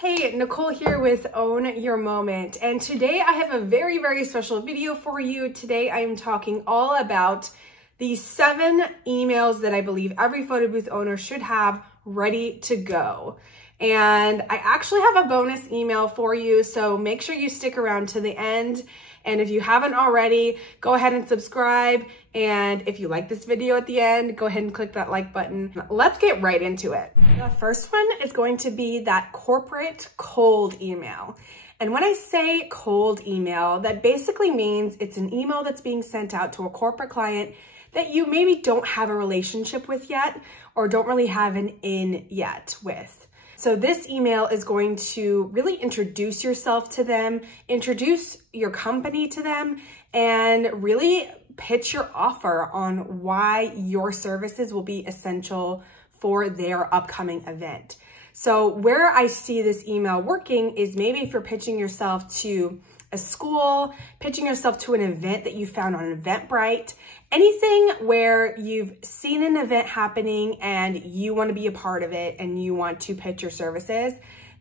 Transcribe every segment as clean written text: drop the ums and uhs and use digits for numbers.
Hey, Nicole here with Own Your Moment, and today I have a very, very special video for you. Today I am talking all about the 7 emails that I believe every photo booth owner should have ready to go. And I actually have a bonus email for you, so make sure you stick around to the end. And if you haven't already, go ahead and subscribe. And if you like this video at the end, go ahead and click that like button. Let's get right into it. The first one is going to be that corporate cold email. And when I say cold email, that basically means it's an email that's being sent out to a corporate client that you maybe don't have a relationship with yet, or don't really have an in yet with. So this email is going to really introduce yourself to them, introduce your company to them, and really pitch your offer on why your services will be essential for their upcoming event. So where I see this email working is maybe if you're pitching yourself to a school, pitching yourself to an event that you found on Eventbrite, anything where you've seen an event happening and you want to be a part of it and you want to pitch your services,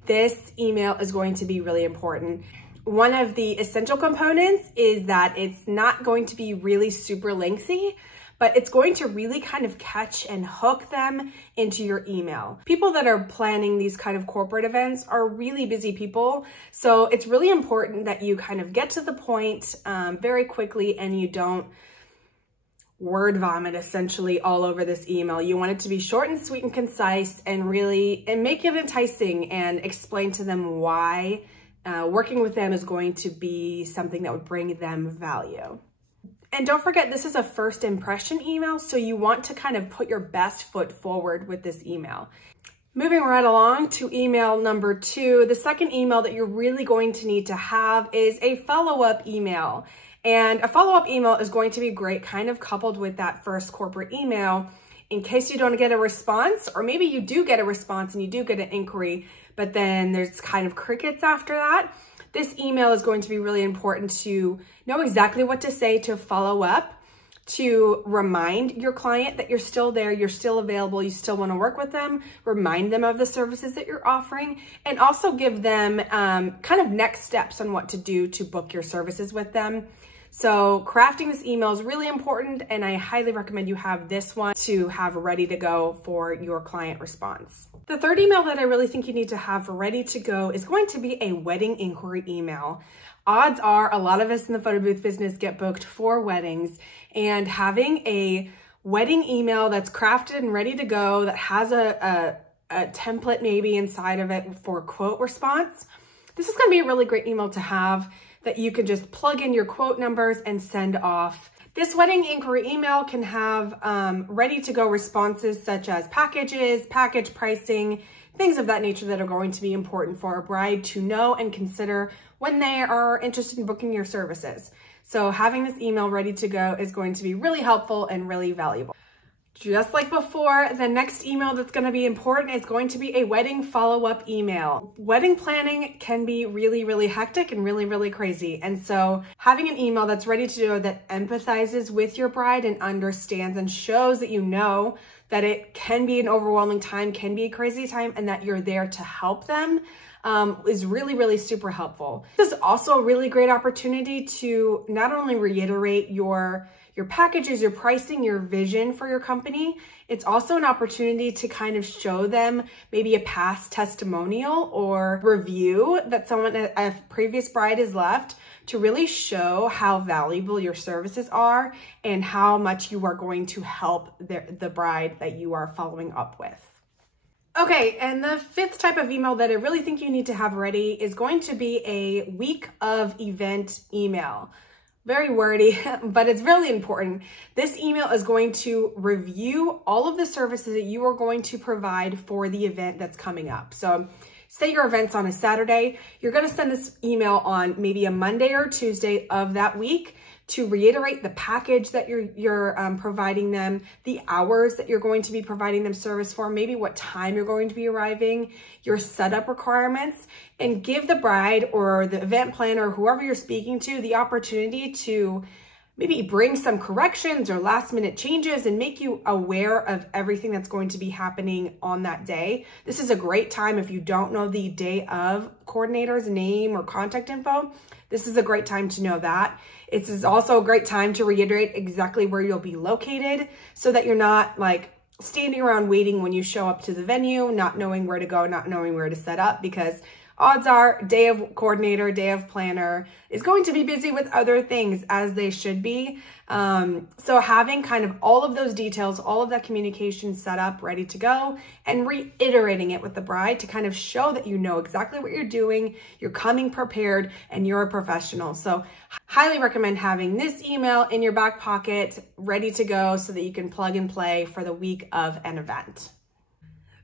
this email is going to be really important. One of the essential components is that it's not going to be really super lengthy, but it's going to really kind of catch and hook them into your email. People that are planning these kind of corporate events are really busy people. So it's really important that you kind of get to the point very quickly and you don't word vomit essentially all over this email. You want it to be short and sweet and concise and really make it enticing and explain to them why working with them is going to be something that would bring them value. And don't forget, this is a first impression email, so you want to kind of put your best foot forward with this email. Moving right along to email number 2, the second email that you're really going to need to have is a follow-up email. And a follow-up email is going to be great, kind of coupled with that first corporate email, in case you don't get a response, or maybe you do get a response and you do get an inquiry, but then there's kind of crickets after that. This email is going to be really important to know exactly what to say to follow up, to remind your client that you're still there, you're still available, you still want to work with them, remind them of the services that you're offering, and also give them kind of next steps on what to do to book your services with them. So crafting this email is really important, and I highly recommend you have this one to have ready to go for your client response. The third email that I really think you need to have ready to go is going to be a wedding inquiry email. Odds are a lot of us in the photo booth business get booked for weddings, and having a wedding email that's crafted and ready to go that has a template maybe inside of it for quote response, this is going to be a really great email to have that you can just plug in your quote numbers and send off. This wedding inquiry email can have ready to go responses such as packages, package pricing, things of that nature that are going to be important for a bride to know and consider when they are interested in booking your services. So having this email ready to go is going to be really helpful and really valuable. Just like before, the next email that's going to be important is going to be a wedding follow-up email. Wedding planning can be really, really hectic and really, really crazy. And so having an email that's ready to go that empathizes with your bride and understands and shows that you know that it can be an overwhelming time, can be a crazy time, and that you're there to help them is really, really super helpful. This is also a really great opportunity to not only reiterate your packages, your pricing, your vision for your company. It's also an opportunity to kind of show them maybe a past testimonial or review that a previous bride has left, to really show how valuable your services are and how much you are going to help the bride that you are following up with. Okay, and the 5th type of email that I really think you need to have ready is going to be a week of event email. Very wordy, but it's really important. This email is going to review all of the services that you are going to provide for the event that's coming up. So say your event's on a Saturday, you're going to send this email on maybe a Monday or Tuesday of that week to reiterate the package that you're providing them, the hours that you're going to be providing them service for, maybe what time you're going to be arriving, your setup requirements, and give the bride or the event planner or whoever you're speaking to the opportunity to maybe bring some corrections or last minute changes and make you aware of everything that's going to be happening on that day. This is a great time if you don't know the day of coordinator's name or contact info. This is a great time to know that. It is also a great time to reiterate exactly where you'll be located so that you're not like standing around waiting when you show up to the venue, not knowing where to go, not knowing where to set up, because odds are day of coordinator, day of planner is going to be busy with other things, as they should be. So having kind of all of those details, all of that communication set up, ready to go, and reiterating it with the bride to kind of show that you know exactly what you're doing, you're coming prepared, and you're a professional. So highly recommend having this email in your back pocket, ready to go so that you can plug and play for the week of an event.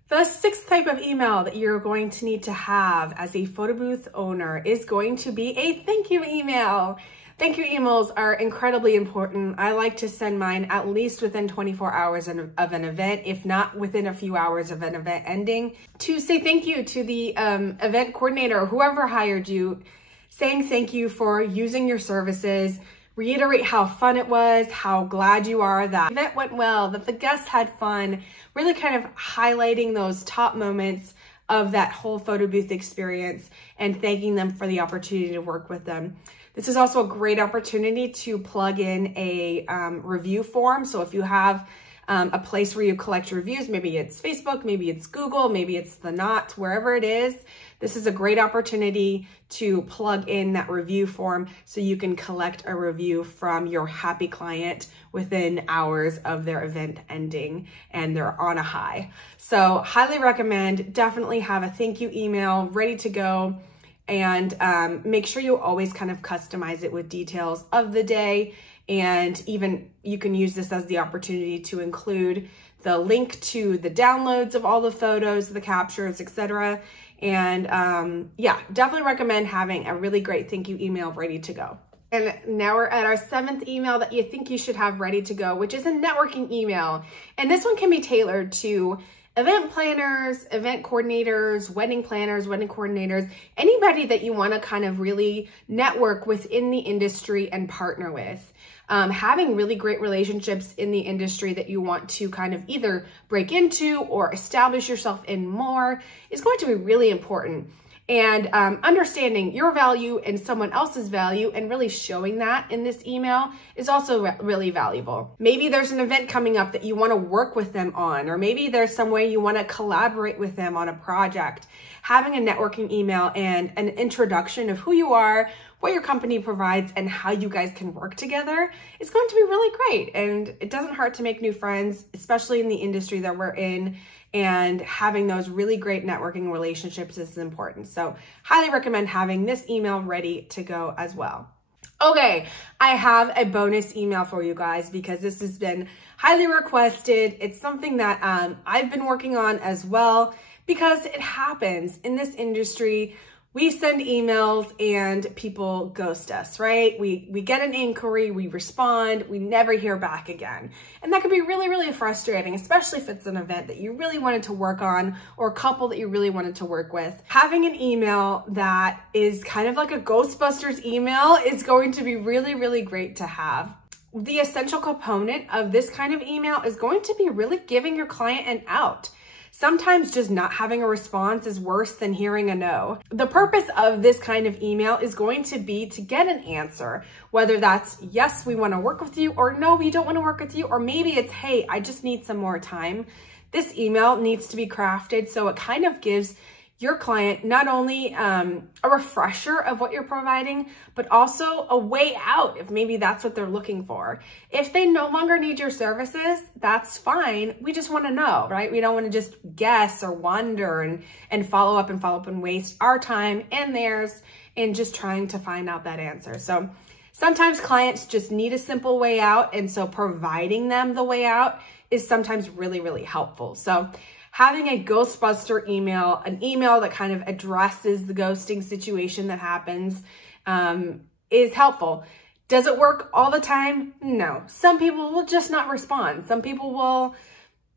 The sixth type of email that you're going to need to have as a photo booth owner is going to be a thank you email. Thank you emails are incredibly important. I like to send mine at least within 24 hours of an event, if not within a few hours of an event ending, to say thank you to the event coordinator or whoever hired you, saying thank you for using your services, reiterate how fun it was, how glad you are that the event went well, that the guests had fun, really kind of highlighting those top moments of that whole photo booth experience and thanking them for the opportunity to work with them. This is also a great opportunity to plug in a review form. So if you have a place where you collect reviews, maybe it's Facebook, maybe it's Google, maybe it's the Knot, wherever it is, this is a great opportunity to plug in that review form so you can collect a review from your happy client within hours of their event ending and they're on a high. So highly recommend, definitely have a thank you email ready to go, and make sure you always kind of customize it with details of the day. And even you can use this as the opportunity to include the link to the downloads of all the photos, the captures, etc. And yeah, definitely recommend having a really great thank you email ready to go. And now we're at our seventh email that you think you should have ready to go, which is a networking email. And this one can be tailored to event planners, event coordinators, wedding planners, wedding coordinators, anybody that you want to kind of really network within the industry and partner with. Having really great relationships in the industry that you want to kind of either break into or establish yourself in more is going to be really important. And understanding your value and someone else's value and really showing that in this email is also really valuable. Maybe there's an event coming up that you want to work with them on, or maybe there's some way you want to collaborate with them on a project. Having a networking email and an introduction of who you are, what your company provides, and how you guys can work together is going to be really great. And it doesn't hurt to make new friends, especially in the industry that we're in. And having those really great networking relationships is important. So highly recommend having this email ready to go as well. Okay, I have a bonus email for you guys because this has been highly requested. It's something that I've been working on as well, because it happens in this industry. We send emails and people ghost us, right? We get an inquiry, we respond, we never hear back again. And that can be really, really frustrating, especially if it's an event that you really wanted to work on or a couple that you really wanted to work with. Having an email that is kind of like a Ghostbusters email is going to be really, really great to have. The essential component of this kind of email is going to be really giving your client an out. Sometimes just not having a response is worse than hearing a no. The purpose of this kind of email is going to be to get an answer, whether that's yes, we want to work with you, or no, we don't want to work with you, or maybe it's, hey, I just need some more time. This email needs to be crafted so it kind of gives your client not only a refresher of what you're providing, but also a way out if maybe that's what they're looking for. If they no longer need your services, that's fine. We just want to know, right? We don't want to just guess or wonder and follow up and waste our time and theirs in just trying to find out that answer. So sometimes clients just need a simple way out, and so providing them the way out is sometimes really, really helpful. So having a Ghostbuster email, an email that kind of addresses the ghosting situation that happens, is helpful. Does it work all the time? No. Some people will just not respond. Some people will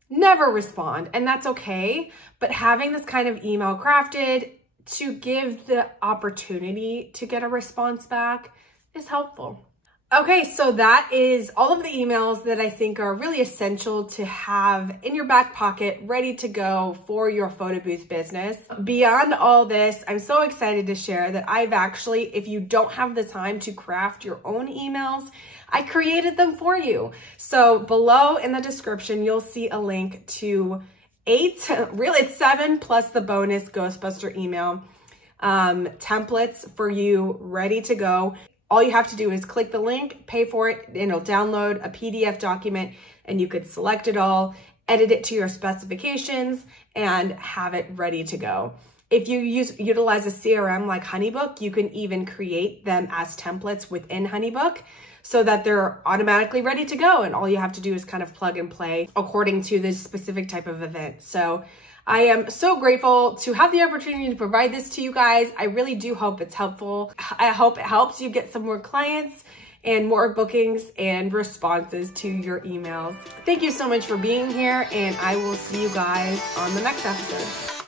never respond, and that's okay. But having this kind of email crafted to give the opportunity to get a response back is helpful. Okay, so that is all of the emails that I think are really essential to have in your back pocket, ready to go for your photo booth business. Beyond all this, I'm so excited to share that I've actually, if you don't have the time to craft your own emails, I created them for you. So below in the description, you'll see a link to 7 plus the bonus Ghostbuster email templates for you ready to go. All you have to do is click the link, pay for it, and it'll download a PDF document, and you could select it all, edit it to your specifications, and have it ready to go. If you utilize a CRM like HoneyBook, you can even create them as templates within HoneyBook so that they're automatically ready to go. And all you have to do is kind of plug and play according to the specific type of event. So I am so grateful to have the opportunity to provide this to you guys. I really do hope it's helpful. I hope it helps you get some more clients and more bookings and responses to your emails. Thank you so much for being here, and I will see you guys on the next episode.